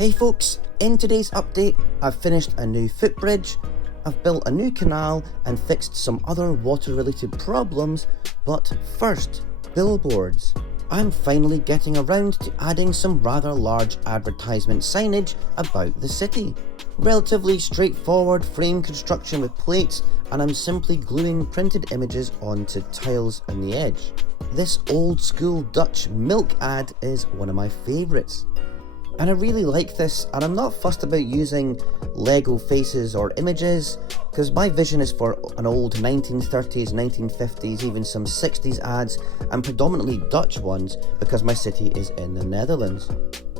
Hey folks, in today's update, I've finished a new footbridge, I've built a new canal and fixed some other water related problems, but first, billboards. I'm finally getting around to adding some rather large advertisement signage about the city. Relatively straightforward frame construction with plates, and I'm simply gluing printed images onto tiles on the edge. This old school Dutch milk ad is one of my favourites. And I really like this, and I'm not fussed about using Lego faces or images, because my vision is for an old 1930s, 1950s, even some 60s ads, and predominantly Dutch ones, because my city is in the Netherlands.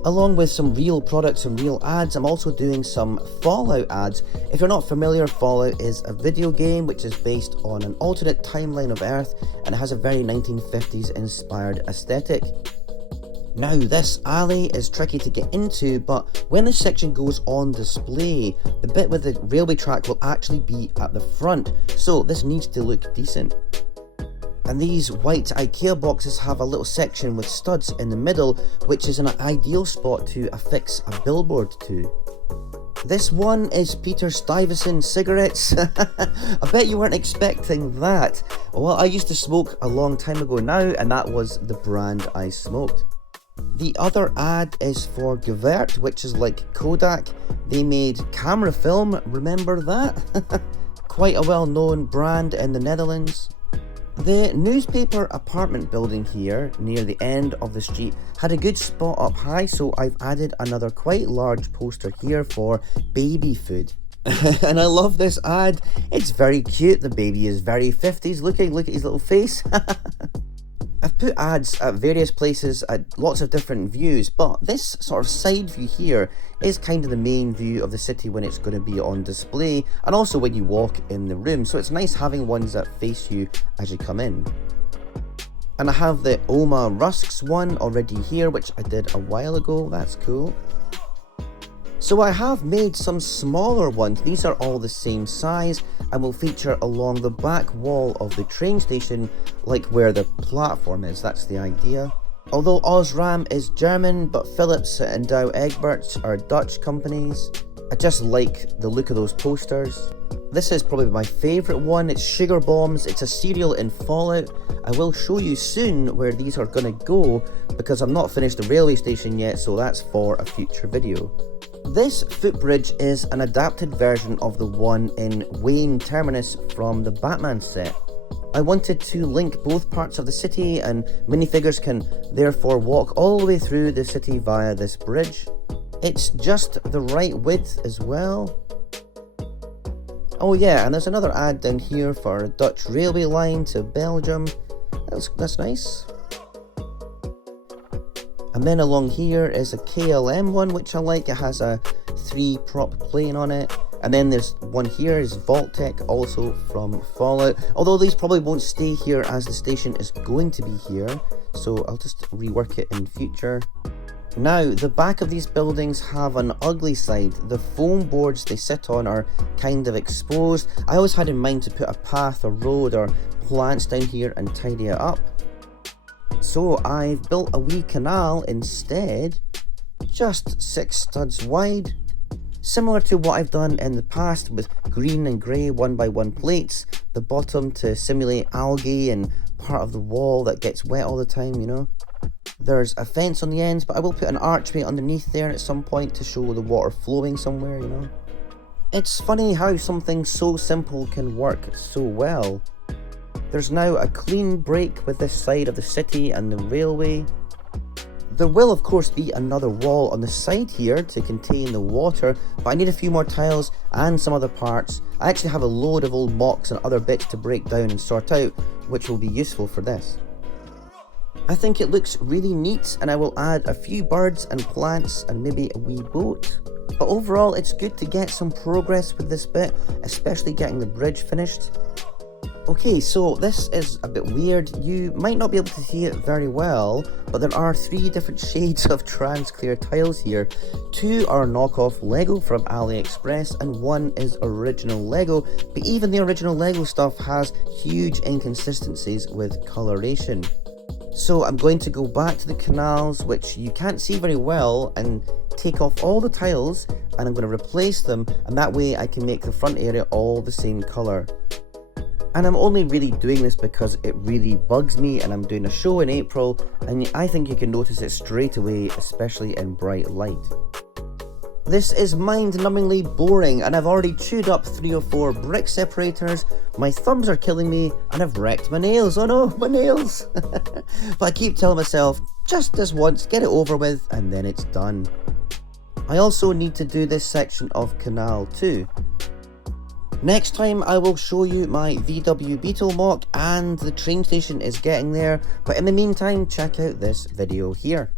Along with some real products and real ads, I'm also doing some Fallout ads. If you're not familiar, Fallout is a video game which is based on an alternate timeline of Earth, and it has a very 1950s inspired aesthetic. Now this alley is tricky to get into, but when this section goes on display, the bit with the railway track will actually be at the front, so this needs to look decent. And these white IKEA boxes have a little section with studs in the middle, which is an ideal spot to affix a billboard to. This one is Peter Stuyvesant cigarettes. I bet you weren't expecting that. Well, I used to smoke a long time ago now, and that was the brand I smoked. The other ad is for Gewert, which is like Kodak. They made camera film, remember that? Quite a well-known brand in the Netherlands. The newspaper apartment building here, near the end of the street, had a good spot up high, so I've added another quite large poster here for baby food. And I love this ad, it's very cute, the baby is very 50s looking, look at his little face. I've put ads at various places at lots of different views, but this sort of side view here is kind of the main view of the city when it's going to be on display, and also when you walk in the room, so it's nice having ones that face you as you come in. And I have the Oma Rusks one already here, which I did a while ago, that's cool. So I have made some smaller ones. These are all the same size and will feature along the back wall of the train station, like where the platform is, that's the idea. Although Osram is German, but Philips and Douwe Egberts are Dutch companies. I just like the look of those posters. This is probably my favourite one, it's Sugar Bombs, it's a cereal in Fallout. I will show you soon where these are gonna go, because I'm not finished the railway station yet, so that's for a future video. This footbridge is an adapted version of the one in Wayne Terminus from the Batman set. I wanted to link both parts of the city, and minifigures can therefore walk all the way through the city via this bridge. It's just the right width as well. Oh yeah, and there's another ad down here for a Dutch railway line to Belgium. That's nice. And then along here is a KLM one, which I like. It has a 3-prop plane on it. And then there's one here is Vaultec, also from Fallout. Although these probably won't stay here as the station is going to be here, so I'll just rework it in future. Now, the back of these buildings have an ugly side. The foam boards they sit on are kind of exposed. I always had in mind to put a path or road or plants down here and tidy it up. So I've built a wee canal instead, just 6 studs wide. Similar to what I've done in the past with green and grey 1x1 plates, the bottom to simulate algae and part of the wall that gets wet all the time, you know. There's a fence on the ends, but I will put an archway underneath there at some point to show the water flowing somewhere, you know. It's funny how something so simple can work so well. There's now a clean break with this side of the city and the railway. There will of course be another wall on the side here to contain the water, but I need a few more tiles and some other parts. I actually have a load of old mocks and other bits to break down and sort out, which will be useful for this. I think it looks really neat, and I will add a few birds and plants and maybe a wee boat. But overall it's good to get some progress with this bit, especially getting the bridge finished. Okay, so this is a bit weird. You might not be able to see it very well, but there are 3 different shades of trans clear tiles here. 2 are knockoff Lego from AliExpress, and 1 is original Lego, but even the original Lego stuff has huge inconsistencies with coloration. So I'm going to go back to the canals, which you can't see very well, and take off all the tiles and I'm going to replace them, and that way I can make the front area all the same colour. And I'm only really doing this because it really bugs me, and I'm doing a show in April and I think you can notice it straight away, especially in bright light. This is mind-numbingly boring, and I've already chewed up 3 or 4 brick separators, my thumbs are killing me, and I've wrecked my nails. Oh no, my nails! But I keep telling myself, just this once, get it over with, and then it's done. I also need to do this section of canal too. Next time I will show you my VW Beetle mock, and the train station is getting there, but in the meantime check out this video here.